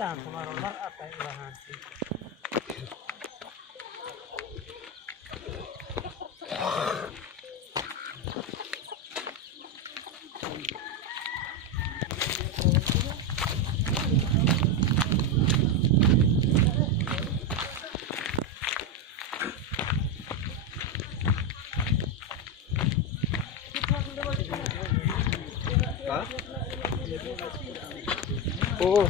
Saan sumarulak at ay ilahan. Ha? Oo.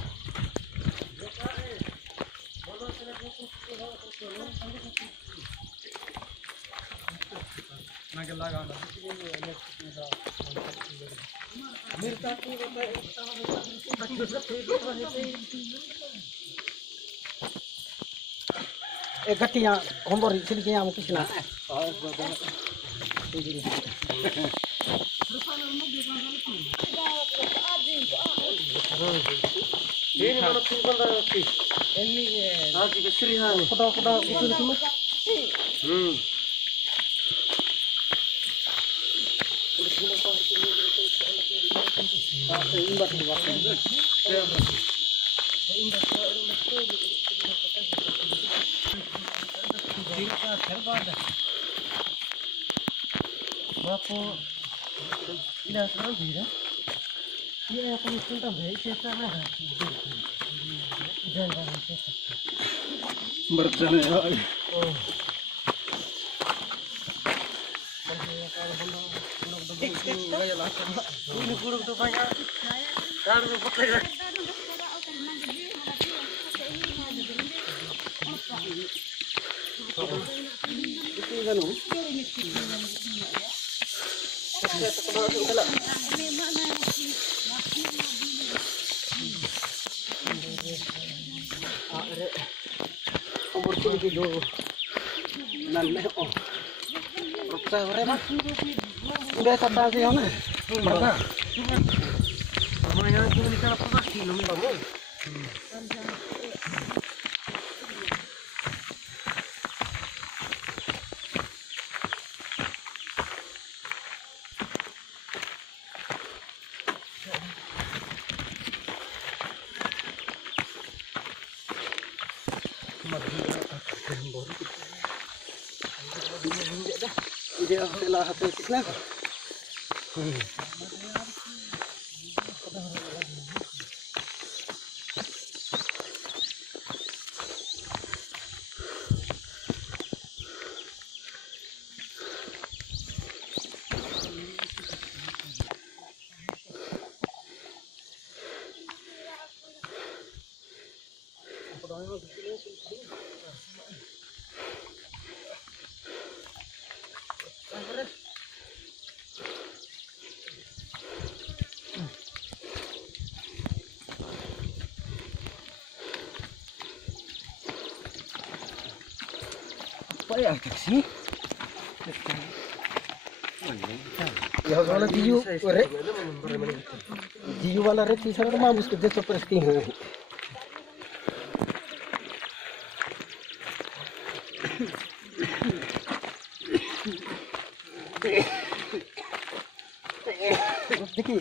Gatinya kompor silikinya mungkin sih. Ini mana tinggal lagi? Ini Lagi keserihan. kuda itu semua. Bapo tidak sekarang tidak. Iya, aku minta baik saya jangan Berjalan ya. Oh. Ini burung tuh banyak. Kalau pakai Itu kan kompor siliki do. nanne oh. Ruksa berapa? Udah satu sih yang mana? Mana? Namanya cuma di sana pernah kilo bangun. Dia adalah hasil tikna. Apa ya taksi? Ya kalau diu, diu wala reti sana mamus ke desa prestinho. Diki.